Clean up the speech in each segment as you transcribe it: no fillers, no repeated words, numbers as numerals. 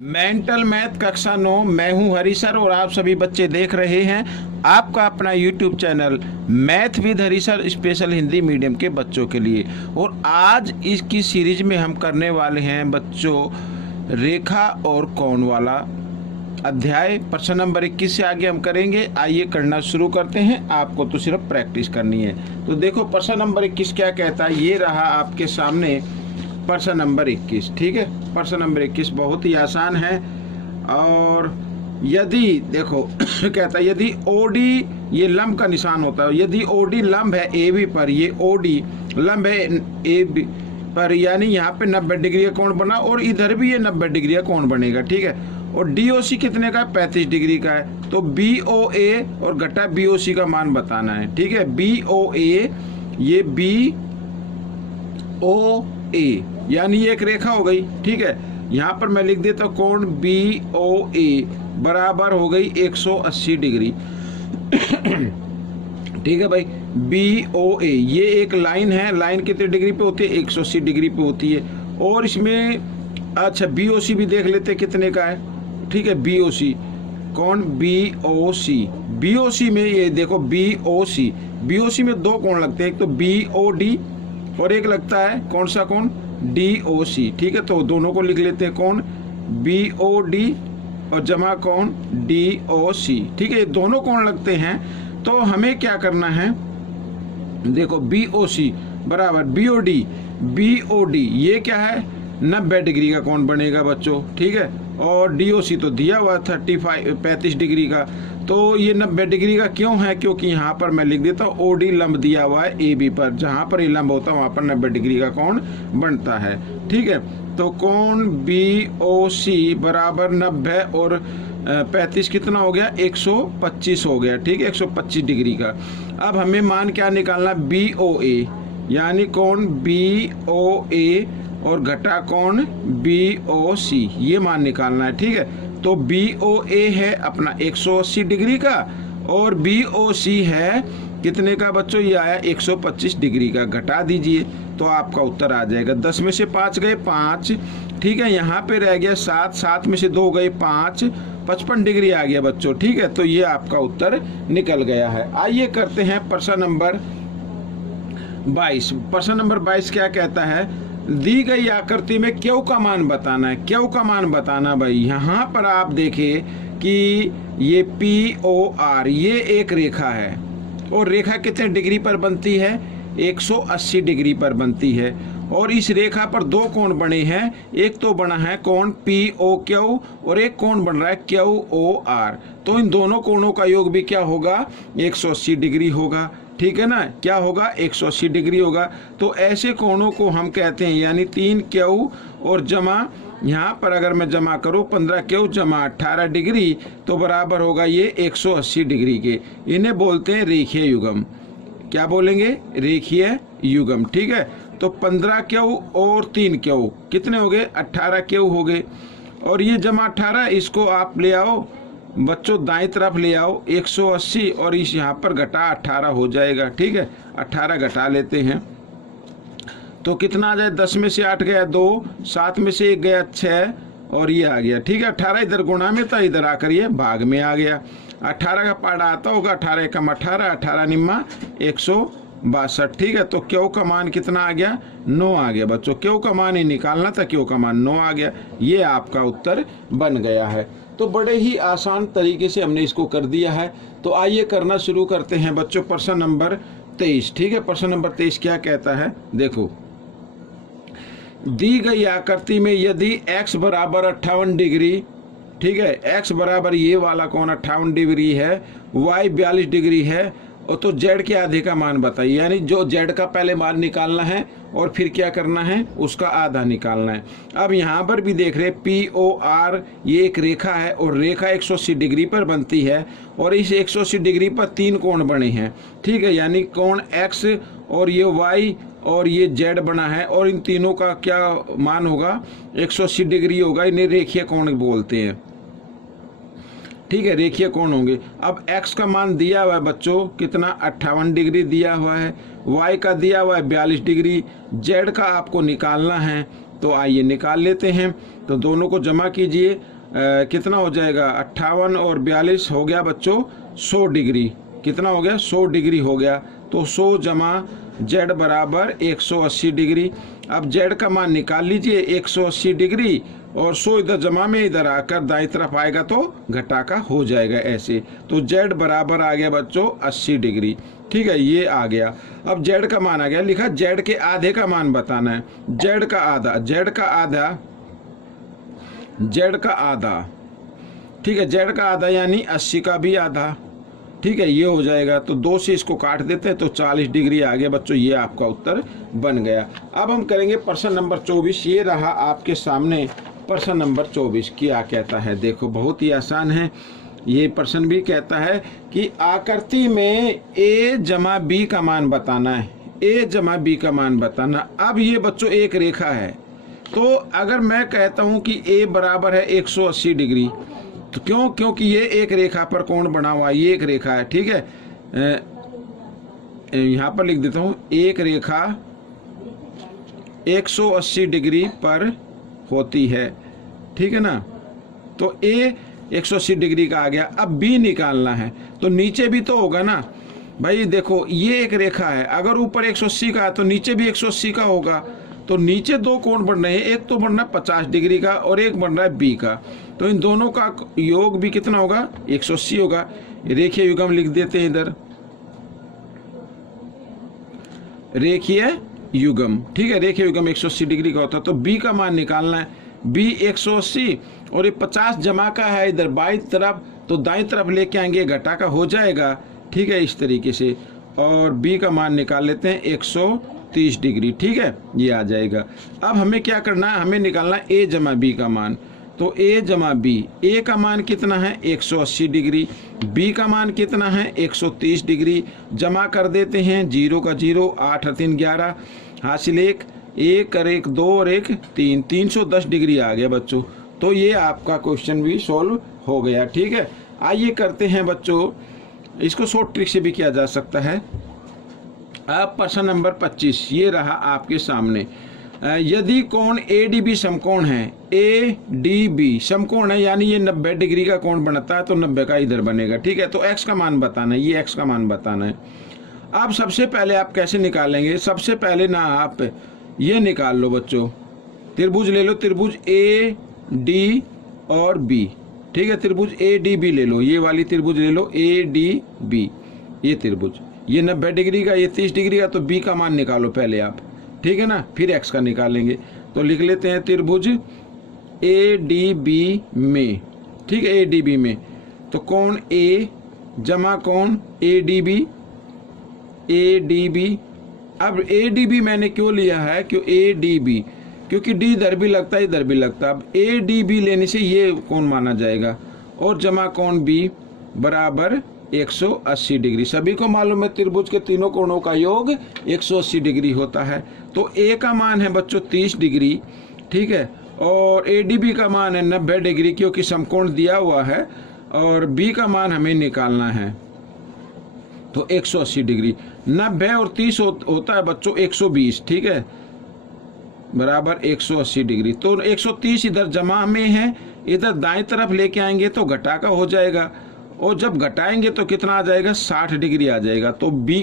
Mental math कक्षा 9। मैं हूं हरी सर और आप सभी बच्चे देख रहे हैं आपका अपना YouTube channel math with Hari sir special Hindi medium के बच्चों के लिए। और आज इसकी सीरीज में हम करने वाले हैं बच्चों रेखा और कोण वाला अध्याय। प्रश्न नंबर 21 से आगे हम करेंगे। आइए करना शुरू करते हैं। आपको तो सिर्फ प्रैक्टिस करनी है। तो देखो प्रश्न नंबर 21 क्या कहता है। ये रहा आपके सामने प्रश्न नंबर 21। ठीक है, प्रश्न नंबर 21 बहुत ही आसान है। और यदि देखो कहता है यदि ओडी, ये लंब का निशान होता है, यदि ओडी लंब है ए बी पर, ये ओडी लंब है ए बी पर, यानी यहाँ पे 90 डिग्री का कोण बना और इधर भी ये 90 डिग्री का कोण बनेगा। ठीक है, और DOC कितने का है? 35 डिग्री का है। तो BOA और घटा BOC का मान बताना है। ठीक है, BOA ये BOA यानी ये एक रेखा हो गई। ठीक है, यहाँ पर मैं लिख देता हूँ कोण BOA बराबर हो गई 180 डिग्री। ठीक है भाई, BOA ये एक लाइन है। लाइन कितने डिग्री पे होती है? 180 डिग्री पे होती है। और इसमें अच्छा BOC भी देख लेते हैं कितने का है। ठीक है, BOC कोण BOC में ये देखो BOC में दो कोण लगते हैं, एक तो BOD और एक लगता है कौन सा कोण? DOC। ठीक है, तो दोनों को लिख लेते हैं कोण BOD और जमा कोण DOC। ठीक है, ये दोनों कोण लगते हैं। तो हमें क्या करना है, देखो BOC बराबर BOD ये क्या है? 90 डिग्री का कोण बनेगा बच्चों। ठीक है, और DOC तो दिया हुआ 35 डिग्री का। तो ये 90 डिग्री का क्यों है? क्योंकि यहाँ पर मैं लिख देता हूँ OD लंब दिया हुआ है AB पर, जहाँ पर ये लंब होता है वहाँ पर 90 डिग्री का कोण बनता है। ठीक है, तो कोण BOC बराबर 90 और 35 कितना हो गया? 125 हो गया। ठीक है, 125 डिग्री का। अब हमें मान क्या निकालना? BOA यानी कोण BOA और घटा कोण BOC ये मान निकालना है। ठीक है, तो BOA है अपना 180 डिग्री का और BOC है कितने का बच्चों? ये आया 125 डिग्री का। घटा दीजिए तो आपका उत्तर आ जाएगा। 10 में से 5 गए 5। ठीक है, यहाँ पे रह गया 7, 7 में से 2 गए 5, 55 डिग्री आ गया बच्चों। ठीक है, तो ये आपका उत्तर निकल गया है। आइए करते हैं प्रश्न नंबर 22। प्रश्न नंबर 22 क्या कहता है? दी गई आकृति में क्यू का मान बताना है। क्यू का मान बताना भाई। यहाँ पर आप देखें कि ये POR ये एक रेखा है और रेखा कितने डिग्री पर बनती है? 180 डिग्री पर बनती है। और इस रेखा पर दो कोण बने हैं, एक तो बना है कोण POQ और एक कोण बन रहा है QOR। तो इन दोनों कोणों का योग भी क्या होगा? 180 डिग्री होगा। ठीक है ना, क्या होगा? 180 डिग्री होगा। तो ऐसे कोणों को हम कहते हैं, यानी 3Q और जमा यहाँ पर अगर मैं जमा करूँ 15Q जमा 18 डिग्री तो बराबर होगा ये 180 डिग्री के। इन्हें बोलते हैं रेखीय युग्म। क्या बोलेंगे? रेखीय युग्म। ठीक है, तो 15Q और 3Q कितने हो गए? 18Q हो गए। और ये जमा 18 इसको आप ले आओ बच्चों दाएं तरफ ले आओ 180 और इस यहाँ पर घटा 18 हो जाएगा। ठीक है, 18 घटा लेते हैं तो कितना आ जाए? 10 में से 8 गया 2, 7 में से 1 गया 6 और ये आ गया। ठीक है, 18 इधर गुणा में था, इधर आकर ये भाग में आ गया। 18 का पार्ट आता होगा 18 एकम 18, 18 निम्मा 162। ठीक है, तो क्यू का मान कितना आ गया? 9 आ गया बच्चों। क्यू का मान ही निकालना था, क्यू का मान 9 आ गया। ये आपका उत्तर बन गया है। तो बड़े ही आसान तरीके से हमने इसको कर दिया है। तो आइए करना शुरू करते हैं बच्चों प्रश्न नंबर 23। ठीक है, प्रश्न नंबर 23 क्या कहता है? देखो, दी गई आकृति में यदि x बराबर 58 डिग्री, ठीक है, x बराबर ये वाला कोण 58 डिग्री है, y 42 डिग्री है, और तो z के आधे का मान बताइए। यानी जो z का पहले मान निकालना है और फिर क्या करना है? उसका आधा निकालना है। अब यहाँ पर भी देख रहे POR ये एक रेखा है और रेखा 180 डिग्री पर बनती है और इस 180 डिग्री पर 3 कोण बने हैं। ठीक है, यानी कोण X और ये Y और ये Z बना है और इन तीनों का क्या मान होगा? 180 डिग्री होगा। इन्हें रेखीय कोण बोलते हैं। ठीक है, रेखीय कोण होंगे। अब x का मान दिया हुआ है बच्चों कितना? 58 डिग्री दिया हुआ है। y का दिया हुआ है 42 डिग्री। z का आपको निकालना है तो आइए निकाल लेते हैं। तो दोनों को जमा कीजिए, कितना हो जाएगा 58 और 42 हो गया बच्चों 100 डिग्री। कितना हो गया 100 डिग्री हो गया। तो 100 जमा जेड बराबर 180 डिग्री। अब जेड का मान निकाल लीजिए 180 डिग्री, और 100 इधर जमा में इधर आकर दाईं तरफ आएगा तो घटा का हो जाएगा ऐसे। तो जेड बराबर आ गया बच्चों 80 डिग्री। ठीक है, ये आ गया। अब जेड का मान आ गया, लिखा जेड के आधे का मान बताना है। जेड का आधा, जेड का आधा, जेड का आधा, ठीक है, जेड का आधा यानी 80 का भी आधा। ठीक है, ये हो जाएगा। तो 2 से इसको काट देते हैं तो 40 डिग्री आ गया बच्चों। ये आपका उत्तर बन गया। अब हम करेंगे प्रश्न नंबर 24। ये रहा आपके सामने प्रश्न नंबर 24। क्या कहता है, देखो बहुत ही आसान है। ये प्रश्न भी कहता है कि आकृति में a जमा बी का मान बताना है। a जमा बी का मान बताना। अब ये बच्चों एक रेखा है, तो अगर मैं कहता हूं कि a बराबर है 180 डिग्री, तो क्यों? क्योंकि ये एक रेखा पर कोण बना हुआ है। ये एक रेखा है, ठीक है। यहाँ पर लिख देता हूं, एक रेखा 180 डिग्री पर होती है, ठीक है ना। तो a 180 डिग्री का आ गया। अब b निकालना है, तो नीचे भी तो होगा ना भाई। देखो ये एक रेखा है, अगर ऊपर 180 का है तो नीचे भी 180 का होगा। तो नीचे 2 कोण बन रहे हैं, एक तो बन रहा है 50 डिग्री का और एक बन रहा है b का। तो इन दोनों का योग भी कितना होगा 180 होगा। रेखीय युग्म लिख देते हैं इधर, रेखीय युग्म, ठीक है। रेखीय युग्म 180 डिग्री का होता है। तो b का मान निकालना है। b 180 और ये 50 जमा का है इधर बाईं तरफ, तो दाईं तरफ लेके आएंगे घटा का हो जाएगा, ठीक है, इस तरीके से। और b का मान निकाल लेते हैं 130 डिग्री, ठीक है, ये आ जाएगा। अब हमें क्या करना है, हमें निकालना है a जमा b का मान। तो a जमा b, a का मान कितना है 180 डिग्री, b का मान कितना है 130 डिग्री। जमा कर देते हैं, 0 का 0, 8 और 3 11, हासिल 1 और 1 2 और 1 3, 310 डिग्री आ गया बच्चों। तो ये आपका क्वेश्चन भी सॉल्व हो गया, ठीक है। आइए करते हैं बच्चों, इसको शॉर्ट ट्रिक से भी किया जा सकता है। अब प्रश्न नंबर 25 ये रहा आपके सामने। यदि कोण ADB समकोण है, ADB समकोण है यानी ये 90 डिग्री का कोण बनता है, तो 90 का इधर बनेगा, ठीक है। तो x का मान बताना है, ये x का मान बताना है। अब सबसे पहले आप कैसे निकालेंगे, सबसे पहले ना आप ये निकाल लो बच्चों, त्रिभुज ले लो, त्रिभुज AD और B, ठीक है। त्रिभुज ADB ले लो, ये वाली त्रिभुज ले लो ADB, ये त्रिभुज, ये 90 डिग्री का, ये 30 डिग्री का। तो B का मान निकालो पहले आप, ठीक है ना, फिर x का निकालेंगे। तो लिख लेते हैं त्रिभुज ADB में, ठीक है, ADB में। तो कोण A जमा कोण ADB, ADB। अब ADB मैंने क्यों लिया है, क्यों ADB, क्योंकि D इधर भी लगता है इधर भी लगता है। अब ADB लेने से ये कोण माना जाएगा, और जमा कोण B बराबर 180 डिग्री। सभी को मालूम है त्रिभुज के तीनों कोणों का योग 180 डिग्री होता है। तो A का मान है बच्चों 30 डिग्री, ठीक है, और ADB का मान है 90 डिग्री क्योंकि समकोण दिया हुआ है, और B का मान हमें निकालना है तो 180 डिग्री। 90 और 30 होता है बच्चों 120, ठीक है, बराबर 180 डिग्री। तो 130 इधर जमा में है, इधर दाएं तरफ लेके आएंगे तो घटा का हो जाएगा, और जब घटाएंगे तो कितना आ जाएगा 60 डिग्री आ जाएगा। तो B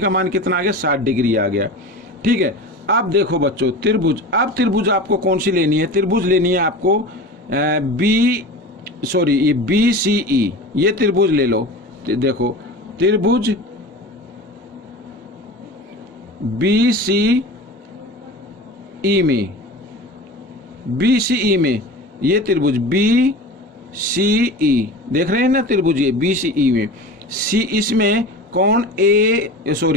का मान कितना आ गया 60 डिग्री आ गया, ठीक है। अब देखो बच्चों त्रिभुज, अब त्रिभुज आपको कौन सी लेनी है, त्रिभुज लेनी है आपको ये BCE, ये त्रिभुज ले लो। देखो त्रिभुज BCE में, BCE में ये त्रिभुज BCE देख रहे हैं ना, त्रिभुज ये BCE में C, इसमें कौन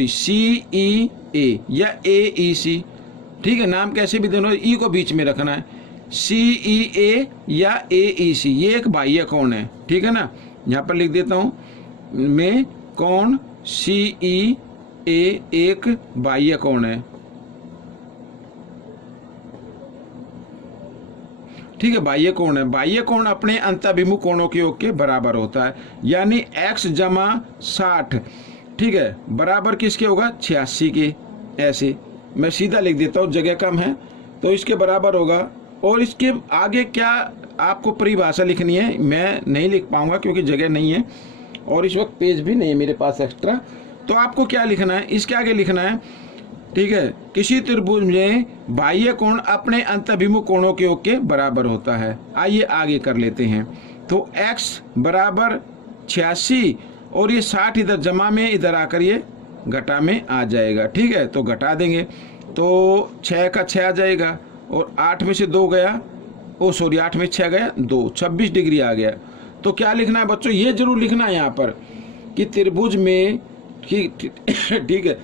CEA या AEC, ठीक है, नाम कैसे भी देना, E को बीच में रखना है, CEA या AEC, ये एक बाह्य कोण है, ठीक है ना। यहाँ पर लिख देता हूँ मैं, कोण CEA एक बाह्य कोण है, ठीक है, बाह्य कोण है। बाह्य कोण अपने अंतःभिमुख कोणों के योग के बराबर होता है, यानी x जमा 60, ठीक है, बराबर किसके होगा 86 के। ऐसे मैं सीधा लिख देता हूँ, जगह कम है तो इसके बराबर होगा। और इसके आगे क्या आपको परिभाषा लिखनी है, मैं नहीं लिख पाऊंगा क्योंकि जगह नहीं है और इस वक्त पेज भी नहीं है मेरे पास एक्स्ट्रा। तो आपको क्या लिखना है, इसके आगे लिखना है, ठीक है, किसी त्रिभुज में बाह्य कोण अपने अंतःभिमुख कोणों के योग के बराबर होता है। आइए आगे कर लेते हैं। तो x बराबर 86 और ये 60 इधर जमा में, इधर आकर ये घटा में आ जाएगा। ठीक है, तो घटा देंगे तो 6 का 6 आ जाएगा और 8 में से 2 गया, 8 में 6 गया 2, 26 डिग्री आ गया। तो क्या लिखना है बच्चों, ये जरूर लिखना है यहाँ पर कि त्रिभुज में, ठीक है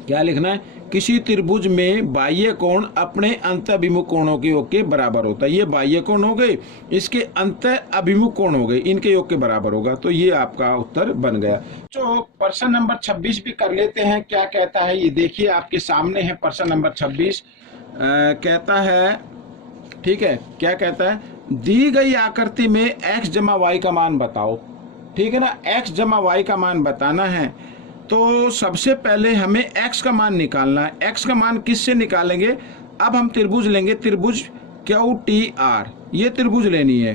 क्या लिखना है, किसी त्रिभुज में बाह्य कोण अपने अंतःभिमुख कोणों के योग के बराबर होता है। ये बाह्य कोण हो गए, इसके अंतःअभिमुख कोण हो गए, इनके योग के बराबर होगा। तो ये आपका उत्तर बन गया। तो प्रश्न नंबर 26 भी कर लेते हैं, क्या कहता है ये देखिए, आपके सामने है प्रश्न नंबर 26। कहता है, ठीक है, क्या कहता है, दी गई आकृति में x जमा वाई का मान बताओ। ठीक है ना, x जमा वाई का मान बताना है। तो सबसे पहले हमें x का मान निकालना है। x का मान किससे निकालेंगे, अब हम त्रिभुज लेंगे, त्रिभुज QTR, ये त्रिभुज लेनी है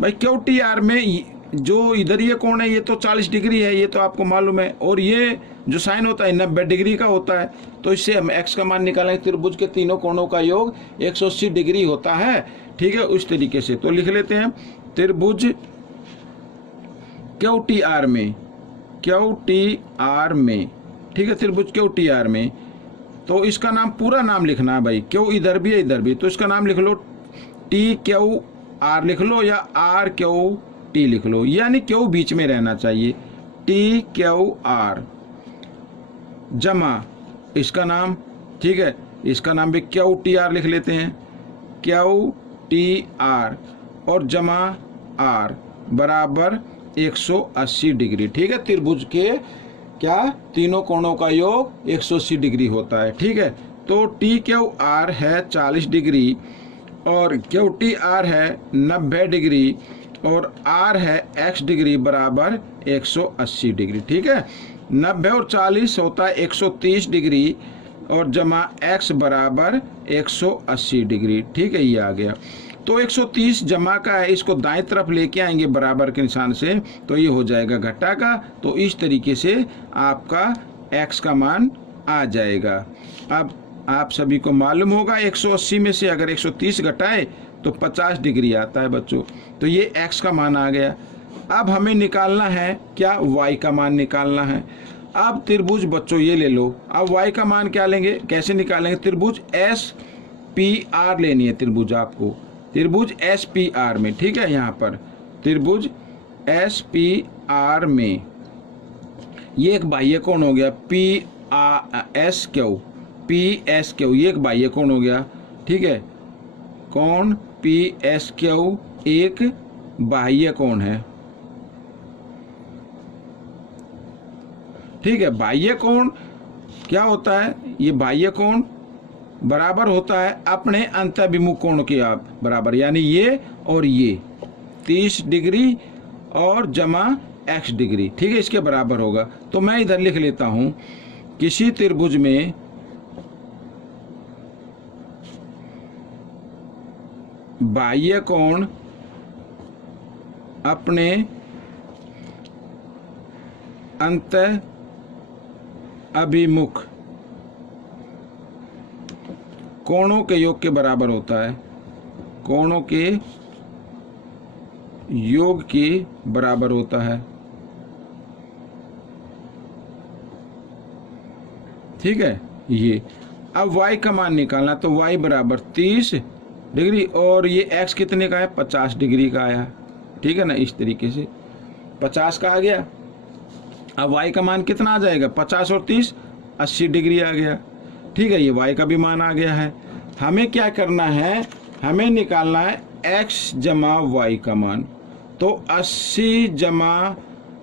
भाई। QTR में जो इधर ये कोण है ये तो 40 डिग्री है, ये तो आपको मालूम है, और ये जो साइन होता है 90 डिग्री का होता है। तो इससे हम x का मान निकालेंगे। त्रिभुज के तीनों कोणों का योग 180 डिग्री होता है। ठीक है, उस तरीके से तो लिख लेते हैं, त्रिभुज QTR में, QTR में, ठीक है, त्रिभुज QTR में, तो इसका नाम, पूरा नाम लिखना है भाई, क्यों इधर भी है इधर भी, तो इसका नाम लिख लो TQR लिख लो या RQT लिख लो, यानी क्यों बीच में रहना चाहिए, TQR जमा इसका नाम, ठीक है, इसका नाम भी QTR लिख लेते हैं, QTR और जमा R बराबर 180 डिग्री। ठीक है, त्रिभुज के क्या तीनों कोणों का योग 180 डिग्री होता है। ठीक है, तो TQR है 40 डिग्री और QTR है 90 डिग्री और R है x डिग्री बराबर 180 डिग्री। ठीक है, 90 और 40 होता है 130 डिग्री और जमा x बराबर 180 डिग्री। ठीक है, ये आ गया। तो 130 जमा का है, इसको दाएं तरफ लेके आएंगे बराबर के निशान से, तो ये हो जाएगा घटा का। तो इस तरीके से आपका x का मान आ जाएगा। अब आप सभी को मालूम होगा 180 में से अगर 130 घटाए तो 50 डिग्री आता है बच्चों। तो ये x का मान आ गया। अब हमें निकालना है क्या, y का मान निकालना है। अब त्रिभुज बच्चों ये ले लो, अब y का मान क्या लेंगे, कैसे निकालेंगे, त्रिभुज SPR लेनी है, त्रिभुज आपको, त्रिभुज SPR में। ठीक है, यहाँ पर त्रिभुज SPR में ये एक बाह्य कोण हो गया PSQ, ये एक बाह्य कोण हो गया। ठीक है, कोण PSQ एक बाह्य कोण है। ठीक है, बाह्य कोण क्या होता है, ये बाह्य कोण बराबर होता है अपने अंतःभिमुख कोण के आप बराबर, यानी ये और ये 30 डिग्री और जमा x डिग्री। ठीक है, इसके बराबर होगा। तो मैं इधर लिख लेता हूं, किसी त्रिभुज में बाह्य कोण अपने अंतःअभिमुख कोणों के योग के बराबर होता है, कोणों के योग के बराबर होता है। ठीक है, ये अब y का मान निकालना, तो y बराबर 30 डिग्री और ये x कितने का है, 50 डिग्री का आया। ठीक है ना, इस तरीके से 50 का आ गया। अब y का मान कितना आ जाएगा, 50 और 30 80 डिग्री आ गया। ठीक है, ये y का भी मान आ गया है। हमें क्या करना है, हमें निकालना है x जमा y का मान। तो 80 जमा,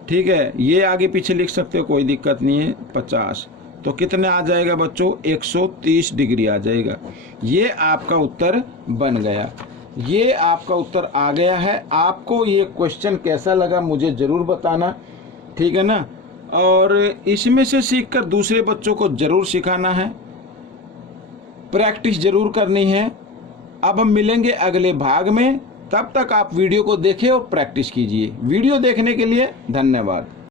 ठीक है, ये आगे पीछे लिख सकते हो, कोई दिक्कत नहीं है, 50, तो कितने आ जाएगा बच्चों, 130 डिग्री आ जाएगा। ये आपका उत्तर बन गया, ये आपका उत्तर आ गया है। आपको ये क्वेश्चन कैसा लगा मुझे ज़रूर बताना, ठीक है ना, और इसमें से सीखकर दूसरे बच्चों को ज़रूर सिखाना है। प्रैक्टिस जरूर करनी है। अब हम मिलेंगे अगले भाग में, तब तक आप वीडियो को देखें और प्रैक्टिस कीजिए। वीडियो देखने के लिए धन्यवाद।